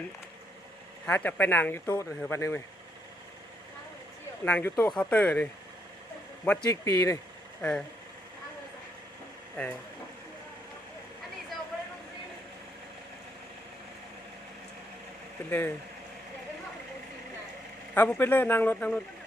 นหาจะไปนั่งอยู่โต๊ะเถอะบัดนี้เว้ยนั่งอยู่โต๊ะเคาน์เตอร์นี่วัดจิกปีนี่เออเออเป็นเลยเอาผมเป็นเลยนั่งรถแล้ว